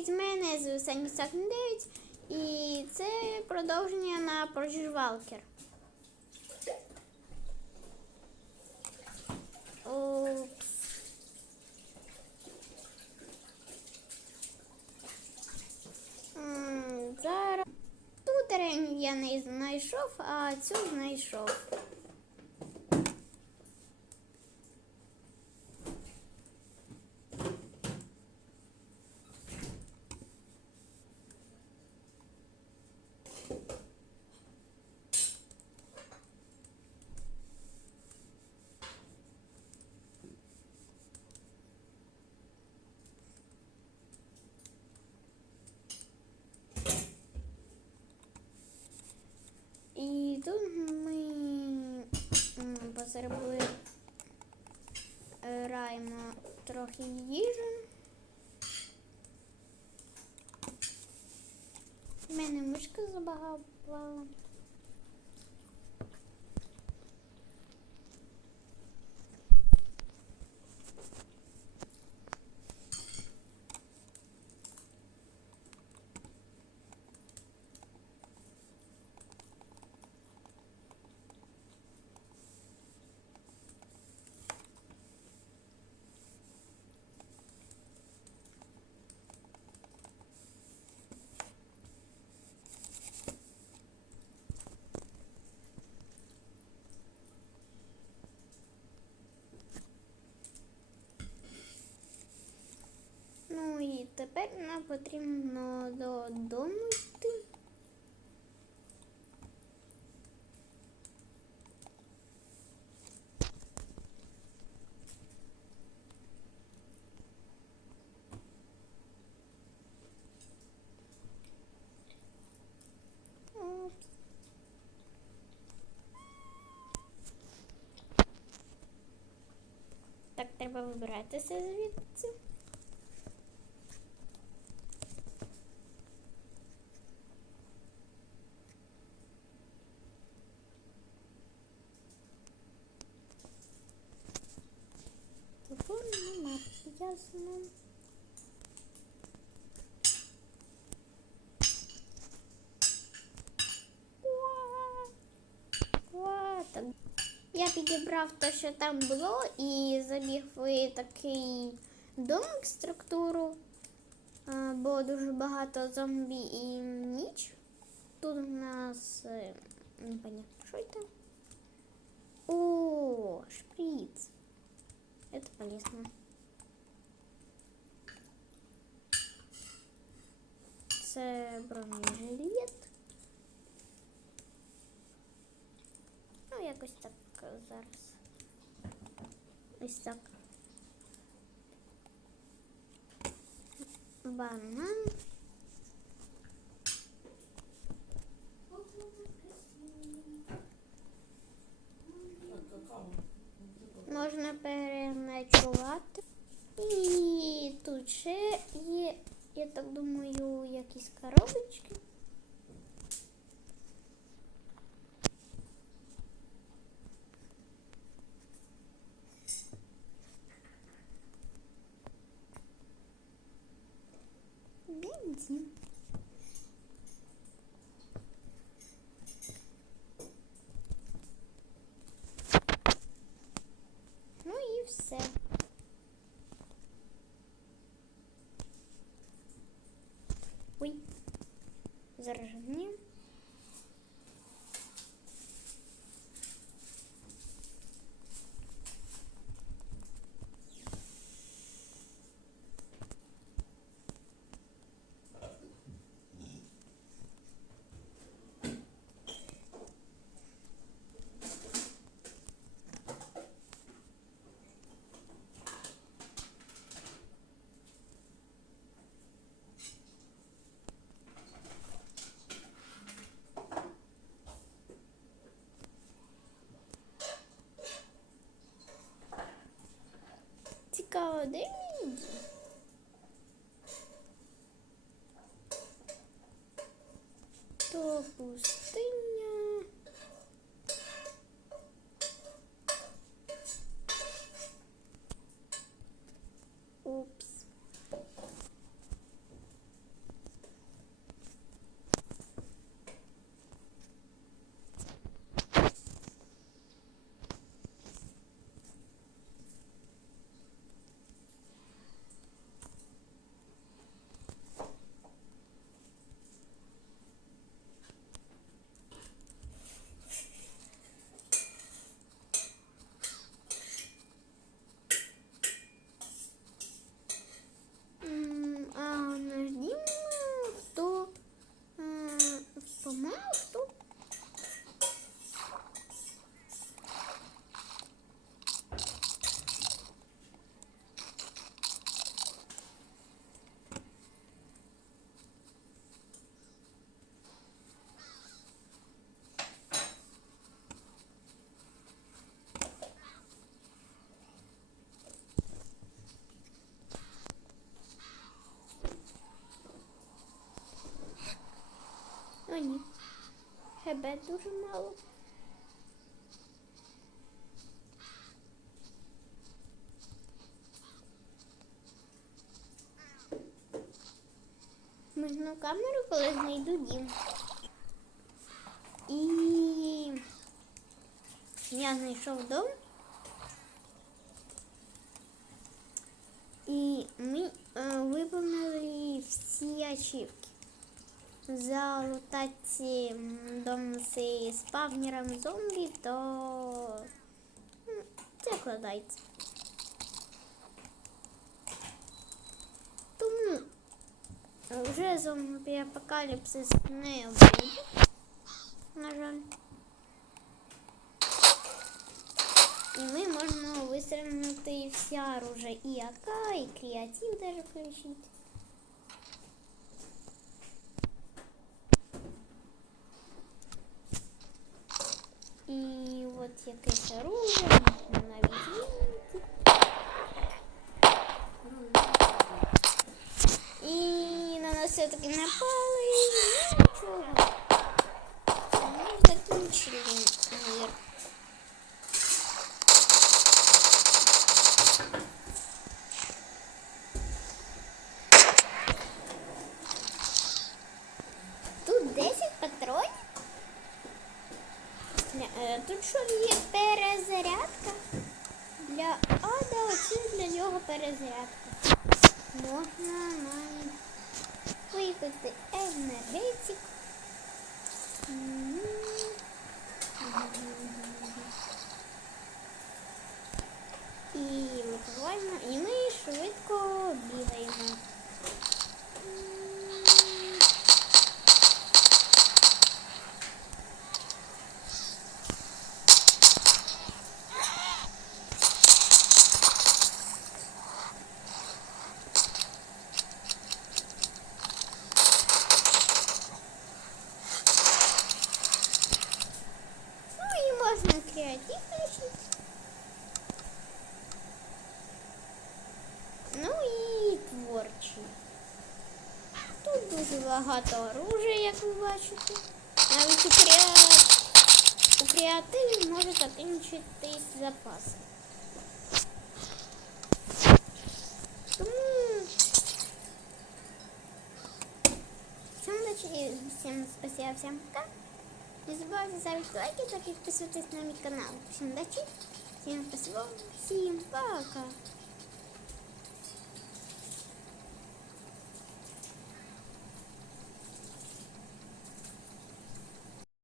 Привіт, мене звуть Саніса 9 і це продовження на Проживалкер. Упс. Зараз ту деревню я не знайшов, а цю знайшов. Тут ми м, позаробили раємо трохи їжі. У мене мишка забагала. Ну і тепер нам потрібно додому йти. Так, треба вибиратися звідси. ясно. Уа! Уа, так. Я підібрав те, що там було, і забіг в такий домик структуру, а, бо дуже багато зомбі і ніч. Тут у нас е, непонятно, що це. О, шприц. Это полезно. Це бронежилет. Ну, якось так е, зараз. Ось так. Банан. Можна переночувати. І тут ще є, я так думаю, якісь коробочки. Бензин. Ну і все. Ой. Цікаво, він? є? То пустиня. ХБ дуже мало. Мигну камеру, коли знайду дім. І я знайшов дом. І ми е, виповнили всі ачівки. Залутати м, дом з спавнером зомбі, то м, це кладається. Тому е, вже зомбі апокаліпсис не буде. На жаль. І ми можемо вистрілити все оружие і АК, і креатив даже включити. якесь оружие, можна навіть змінити. І на нас все-таки напали. і Нічого. Ми закінчили Для да, оці для нього перезарядка. Можна навіть випити енергетик. І випиваємо, і ми швидко бігаємо. Ну і можна креатив включити. Ну і творчий. Тут дуже багато оружия, як ви бачите. Навіть у, креа... у креативі може закінчитись запас. Тому всім удачі, всім спасибо, всім пока. Не забывайте ставить лайки, так и подписывайтесь на мой канал. Всем удачи, всем спасибо, всем пока.